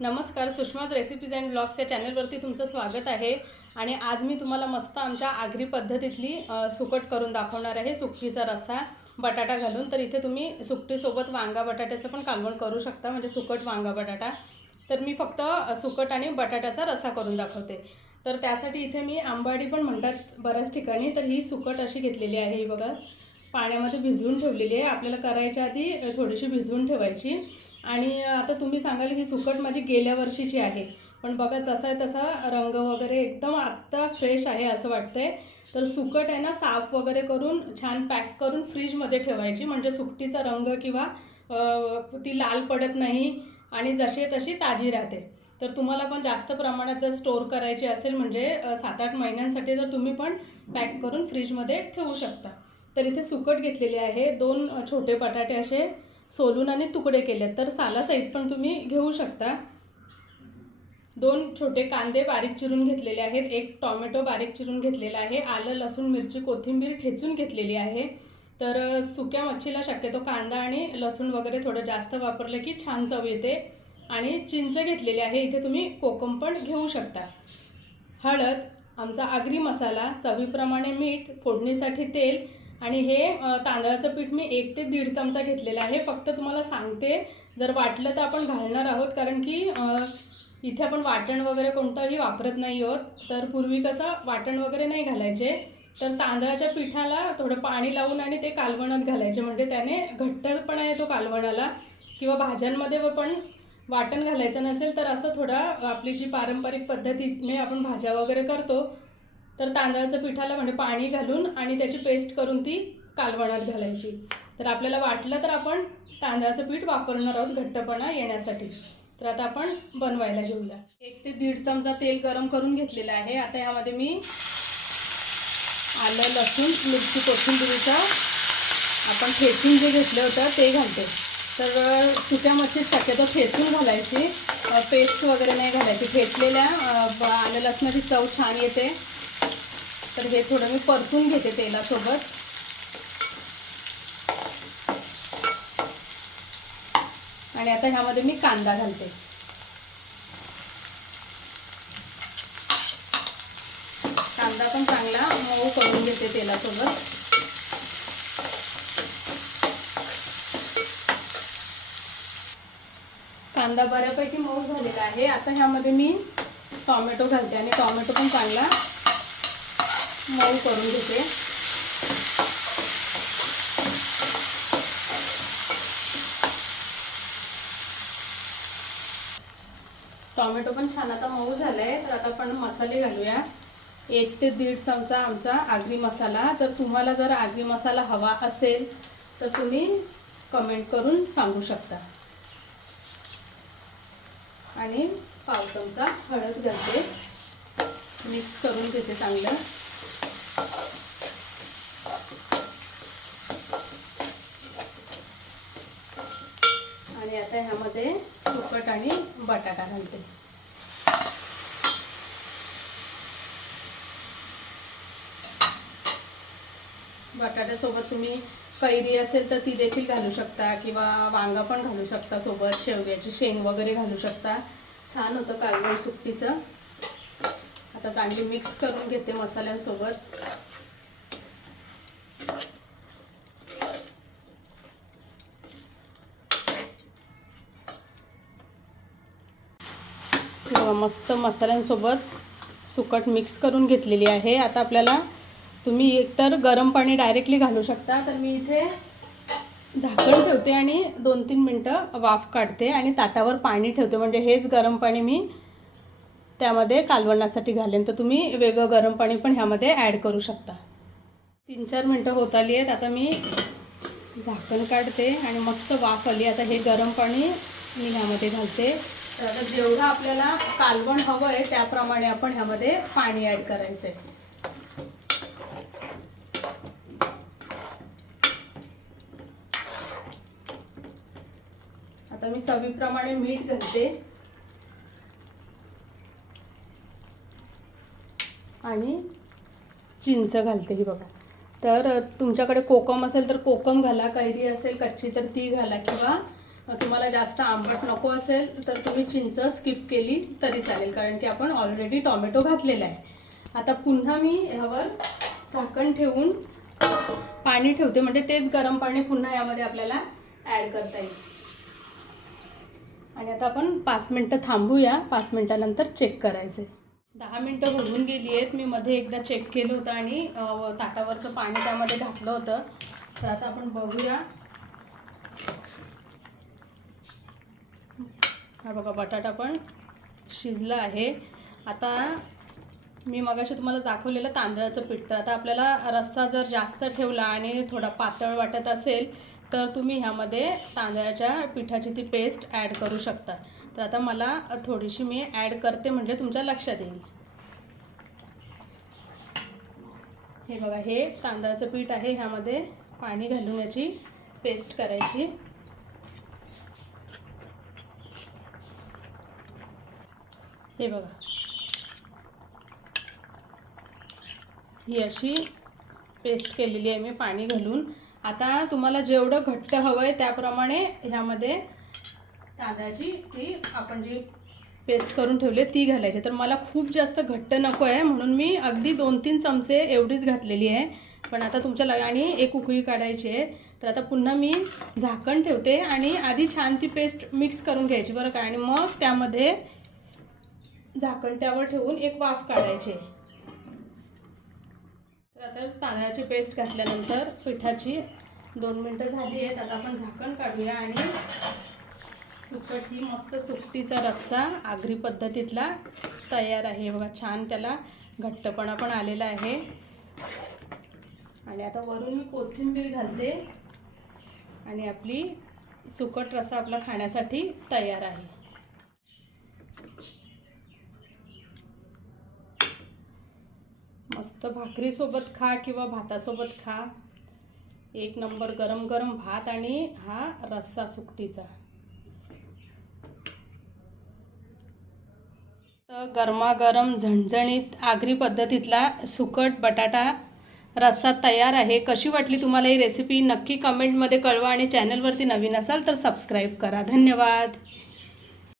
नमस्कार, सुषमाज recipes and blogs या चॅनलवरती तुमचं स्वागत आहे। आणि आज मी तुम्हाला मस्त आमच्या आगरी पद्धतीतली सुकट करून दाखवणार आहे। सुकटीचा रस्सा बटाटा घालून। तर इथे तुम्ही सुकटीसोबत वांगा बटाट्याचं पण कालवण करू शकता, म्हणजे सुकट वांगा बटाटा। तर मी फक्त सुकट आणि बटाट्याचा रस्सा करून दाखवते। तर त्यासाठी इथे मी आंबाडी पण म्हणतात बऱ्याच ठिकाणी। तर ही सुकट अशी घेतलेली आहे, ही बघा पाण्यामध्ये भिजवून ठेवलेली आहे। आपल्याला करायच्या आधी थोडीशी भिजवून ठेवायची। आणि आता तुम्ही सांगाल ही सुकट माझी गेल्या वर्षीची आहे, पण बघा जसा आहे तसा रंग वगैरे एकदम आत्ता फ्रेश आहे असं वाटतंय। तर सुकट आहे ना, साफ वगैरे करून छान पॅक करून फ्रीजमध्ये ठेवायची, म्हणजे सुकटीचा रंग किंवा ती लाल पडत नाही आणि जशी तशी ताजी राहते। तर तुम्हाला पण जास्त प्रमाणात जर स्टोअर करायची असेल, म्हणजे 7-8 महिन्यांसाठी, तर तुम्ही पण पॅक करून फ्रीजमध्ये ठेवू शकता। तर इथे सुकट घेतलेली आहे। 2 छोटे बटाटे असे सोलून आणि तुकडे केले, तर सालासहित पण तुम्ही घेऊ शकता। 2 छोटे कांदे बारीक चिरून घेतलेले आहेत। 1 टोमॅटो बारीक चिरून घेतलेला आहे। आलं, लसूण, मिरची, कोथिंबीर ठेचून घेतलेली आहे। तर सुक्या मच्छीला शक्यतो कांदा आणि लसूण वगैरे थोडं जास्त वापरलं की छान चव येते। आणि चिंच घेतलेली आहे, इथे तुम्ही कोकम पण घेऊ शकता। हळद, आमचा आगरी मसाला, चवीप्रमाणे मीठ, फोडणीसाठी तेल आणि हे तांदळाचं पीठ मी 1 ते 1.5 चमचा घेतलेला आहे। फक्त तुम्हाला सांगते, जर वाटलं तर आपण घालणार आहोत, कारण की इथे आपण वाटण वगैरे कोणतंही वापरत नाही आहोत। तर पूर्वी कसं वाटण वगैरे नाही घालायचे, तर तांदळाच्या पिठाला थोडं पाणी लावून आणि ते कालवणात घालायचे, म्हणजे त्याने घट्टपणा येतो कालवणाला। किंवा भाज्यांमध्ये पण वाटण घालायचं नसेल तर असं थोडा आपली जी पारंपरिक पद्धतीने आपण भाज्या वगैरे करतो, तर तांदळाच्या पिठाला म्हणजे पाणी घालून आणि त्याची पेस्ट करून ती कालवणात घालायची। तर आपल्याला वाटलं तर आपण तांदळाचं पीठ वापरणार आहोत घट्टपणा येण्यासाठी। तर आता आपण बनवायला घेऊया। 1 ते 1.5 चमचा तेल गरम करून घेतलेलं आहे। आता यामध्ये मी आलं, लसूण, मिरची, कोथिंबीरचा आपण ठेचून जे घेतलं होतं ते घालते। तर सुक्या मच्छीत शक्यतो ठेचून घालायची, पेस्ट वगैरे नाही घालायची। ठेचलेल्या आलं लसणाची चव छान येते। तर हे थोडं मी परतून घेते तेलासोबत। आणि आता ह्यामध्ये मी कांदा घालते। कांदा पण चांगला मऊ करून घेते तेलासोबत। कांदा बऱ्यापैकी मऊ झालेला आहे। आता ह्यामध्ये मी टोमॅटो घालते आणि टोमॅटो पण चांगला मऊ करून घेते। टोमॅटो पण छान आता मऊ झालाय। तर आता आपण मसाले घालूया। 1 ते 1.5 चमचा आमचा आगरी मसाला। तर तुम्हाला जर आगरी मसाला हवा असेल तर तुम्ही कमेंट करून सांगू शकता। आणि पाव चमचा हळद घालते, मिक्स करून घेते चांगलं। आणि आता ह्यामध्ये सुकट आणि बटाटा घालते। बटाट्यासोबत तुम्ही कैरी असेल तर ती देखील घालू शकता, किंवा वांगा पण घालू शकता सोबत, शेवग्याची शेंग वगैरे घालू शकता। छान होतं कालवण सुकटीचं। आता चांगली मिक्स करून घेते मसाल्यांसोबत। मस्त मसाल्यांसोबत सुकट मिक्स करून घेतलेली आहे। आता आपल्याला तुम्ही एकतर गरम पाणी डायरेक्टली घालू शकता, तर मी इथे झाकण ठेवते आणि 2-3 मिनटं वाफ काढते आणि ताटावर पाणी ठेवते, म्हणजे हेच गरम पाणी मी त्यामध्ये कालवणासाठी घालेन। तर तुम्ही वेगळं गरम पाणी पण ह्यामध्ये ॲड करू शकता। 3-4 मिनटं होत आली आहेत। आता मी झाकण काढते आणि मस्त वाफ आली। आता हे गरम पाणी मी ह्यामध्ये घालते। तर आता जेवढं आपल्याला कालवण हवं आहे त्याप्रमाणे आपण ह्यामध्ये पाणी ॲड करायचं आहे। आता मी चवीप्रमाणे मीठ घालते आणि चिंच घालते, ही बघा। तर तुमच्याकडे कोकम असेल तर कोकम घाला, कैरी असेल कच्ची तर ती घाला, किंवा तुम्हाला जास्त आंबट नको असेल तर तुम्ही चिंच स्किप केली तरी चालेल, कारण की आपण ऑलरेडी टोमॅटो घातलेला आहे. आता पुन्हा मी ह्यावर झाकण ठेवून पाणी ठेवते, म्हणजे तेच गरम पाणी पुन्हा यामध्ये आपल्याला ॲड करता येईल. आणि आता आपण 5 मिनटं थांबूया. 5 मिनटानंतर चेक करायचे. 10 मिनटं होऊन गेली आहेत. मी मध्ये एकदा चेक केलं होतं आणि ताटावरचं पाणी त्यामध्ये घातलं होतं. तर आता आपण बघूया. हा बघा, बटाटा पण शिजला आहे. आता मी मगाशी तुम्हाला दाखवलेलं तांदळाचं पीठ. तर आता आपल्याला रस्सा जर जास्त ठेवला आणि थोडा पातळ वाटत असेल तर तुम्ही ह्यामध्ये तांदळाच्या पिठाची ती पेस्ट ॲड करू शकता. तर आता मला थोडीशी मी ॲड करते, म्हणजे तुमच्या लक्षात येईल. हे बघा, हे तांदळाचं पीठ आहे. ह्यामध्ये पाणी घालून याची पेस्ट करायची. हे बघा, ही अशी पेस्ट केलेली आहे मी पाणी घालून. आता तुम्हाला जेवढं घट्ट हवं आहे त्याप्रमाणे ह्यामध्ये तांदळाची ती आपण जी पेस्ट करून ठेवली ती घालायची. तर मला खूप जास्त घट्ट नको आहे, म्हणून मी अगदी 2-3 चमचे एवढीच घातलेली आहे. पण आता तुमच्या आणि एक उकळी काढायची आहे. तर आता पुन्हा मी झाकण ठेवते आणि आधी छान ती पेस्ट मिक्स करून घ्यायची बरं का. आणि मग त्यामध्ये झाकण त्यावर ठेवून एक वाफ काढायची. तर आता तांदळाची पेस्ट घातल्यानंतर पिठाची 2 मिनटं झाली आहेत. आता आपण झाकण काढूया आणि सुकट ही मस्त सुकटीचा रस्सा आगरी पद्धतीतला तयार आहे. बघा, छान त्याला घट्टपणा पण आलेला आहे. आणि आता वरून मी कोथिंबीर घालते आणि आपली सुकट रस्सा आपला खाण्यासाठी तयार आहे. मस्त भाकरीसोबत खा किंवा भातासोबत खा. एक नंबर गरम गरम भात आणि हा रस्सा सुकटीचा. तर गरमागरम झणझणीत आगरी पद्धतीतला सुकट बटाटा रस्सा तयार आहे. कशी वाटली तुम्हाला ही रेसिपी नक्की कमेंटमध्ये कळवा आणि चॅनलवरती नवीन असाल तर सबस्क्राईब करा. धन्यवाद.